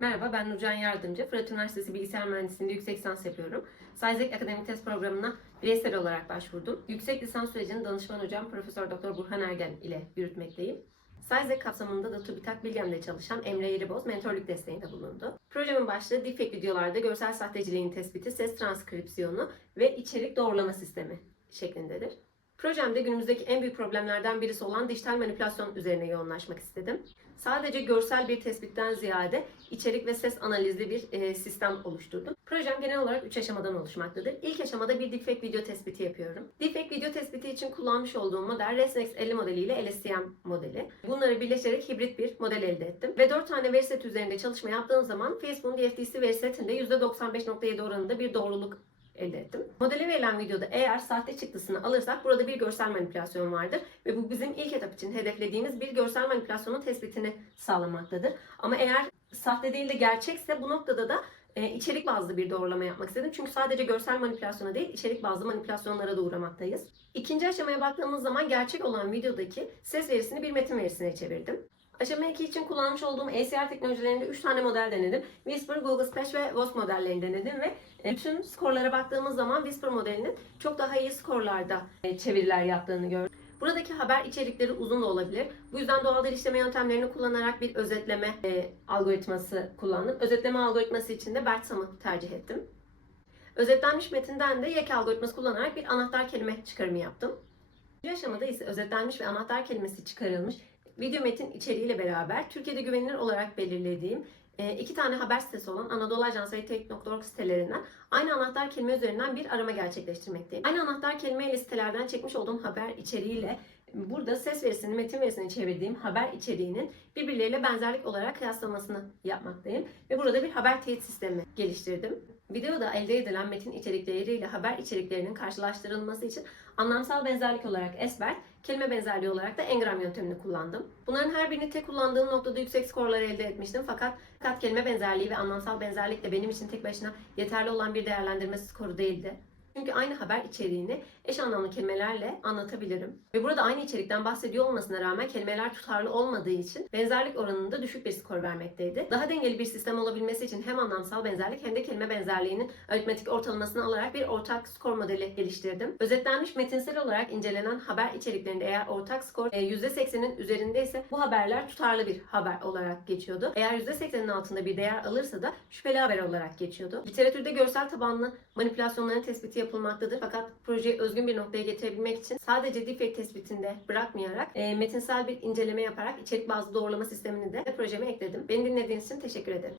Merhaba ben Nurcan Yardımcı. Fırat Üniversitesi Bilgisayar Mühendisliğinde yüksek lisans yapıyorum. Sizek Akademik Test Programı'na bireysel olarak başvurdum. Yüksek lisans sürecini danışman hocam Profesör Doktor Burhan Ergen ile yürütmekteyim. Sizek kapsamında da TÜBİTAK Bilgem'de çalışan Emre Yeriboz mentorluk desteğinde bulundu. Projemin başlığı deepfake videolarda görsel sahteciliğin tespiti, ses transkripsiyonu ve içerik doğrulama sistemi şeklindedir. Projemde günümüzdeki en büyük problemlerden birisi olan dijital manipülasyon üzerine yoğunlaşmak istedim. Sadece görsel bir tespitten ziyade içerik ve ses analizli bir e, sistem oluşturdum. Projem genel olarak 3 aşamadan oluşmaktadır. İlk aşamada bir deepfake video tespiti yapıyorum. Deepfake video tespiti için kullanmış olduğum model Resnex 50 modeli ile LSTM modeli. Bunları birleştirerek hibrit bir model elde ettim. Ve 4 tane veri seti üzerinde çalışma yaptığım zaman Facebook'un DFDC veri setinde %95.7 oranında bir doğruluk elde ettim. Modele verilen videoda eğer sahte çıktısını alırsak burada bir görsel manipülasyon vardır ve bu bizim ilk etap için hedeflediğimiz bir görsel manipülasyonun tespitini sağlamaktadır. Ama eğer sahte değil de gerçekse bu noktada da e, içerik bazlı bir doğrulama yapmak istedim. Çünkü sadece görsel manipülasyona değil, içerik bazlı manipülasyonlara da uğramaktayız. İkinci aşamaya baktığımız zaman gerçek olan videodaki ses verisini bir metin verisine çevirdim. Aşama 2 için kullanmış olduğum ACR teknolojilerinde 3 tane model denedim. Whisper, Google Splash ve WOS modellerini denedim ve e, bütün skorlara baktığımız zaman Whisper modelinin çok daha iyi skorlarda e, çeviriler yaptığını gördüm. Buradaki haber içerikleri uzun da olabilir. Bu yüzden doğal dil işleme yöntemlerini kullanarak bir özetleme e, algoritması kullandım. Özetleme algoritması için de BERTSAM'ı tercih ettim. Özetlenmiş metinden de YK algoritması kullanarak bir anahtar kelime çıkarımı yaptım. Bir aşamada ise özetlenmiş ve anahtar kelimesi çıkarılmış video metin içeriğiyle beraber Türkiye'de güvenilir olarak belirlediğim e, iki tane haber sitesi olan Anadolu Ajansı ve Tek.org sitelerinden aynı anahtar kelime üzerinden bir arama gerçekleştirmekteyim. Aynı anahtar kelimeyle sitelerden çekmiş olduğum haber içeriğiyle burada ses verisini, metin verisini çevirdiğim haber içeriğinin birbirleriyle benzerlik olarak kıyaslamasını yapmaktayım. Ve burada bir haber teyit sistemi geliştirdim. Videoda elde edilen metin içerikleriyle haber içeriklerinin karşılaştırılması için anlamsal benzerlik olarak Esbert, kelime benzerliği olarak da Engram yöntemini kullandım. Bunların her birini tek kullandığım noktada yüksek skorlar elde etmiştim fakat kat kelime benzerliği ve anlamsal benzerlik de benim için tek başına yeterli olan bir değerlendirme skoru değildi. Çünkü aynı haber içeriğini eş anlamlı kelimelerle anlatabilirim. Ve burada aynı içerikten bahsediyor olmasına rağmen kelimeler tutarlı olmadığı için benzerlik oranında düşük bir skor vermekteydi. Daha dengeli bir sistem olabilmesi için hem anlamsal benzerlik hem de kelime benzerliğinin aritmetik ortalamasını alarak bir ortak skor modeli geliştirdim. Özetlenmiş metinsel olarak incelenen haber içeriklerinde eğer ortak skor e, %80'in üzerindeyse bu haberler tutarlı bir haber olarak geçiyordu. Eğer %80'in altında bir değer alırsa da şüpheli haber olarak geçiyordu. Literatürde görsel tabanlı manipülasyonların tespiti yapılmaktadır. Fakat projeyi özgün bir noktaya getirebilmek için sadece deepfake tespitinde bırakmayarak e, metinsel bir inceleme yaparak içerik bazlı doğrulama sistemini de projeme ekledim. Beni dinlediğiniz için teşekkür ederim.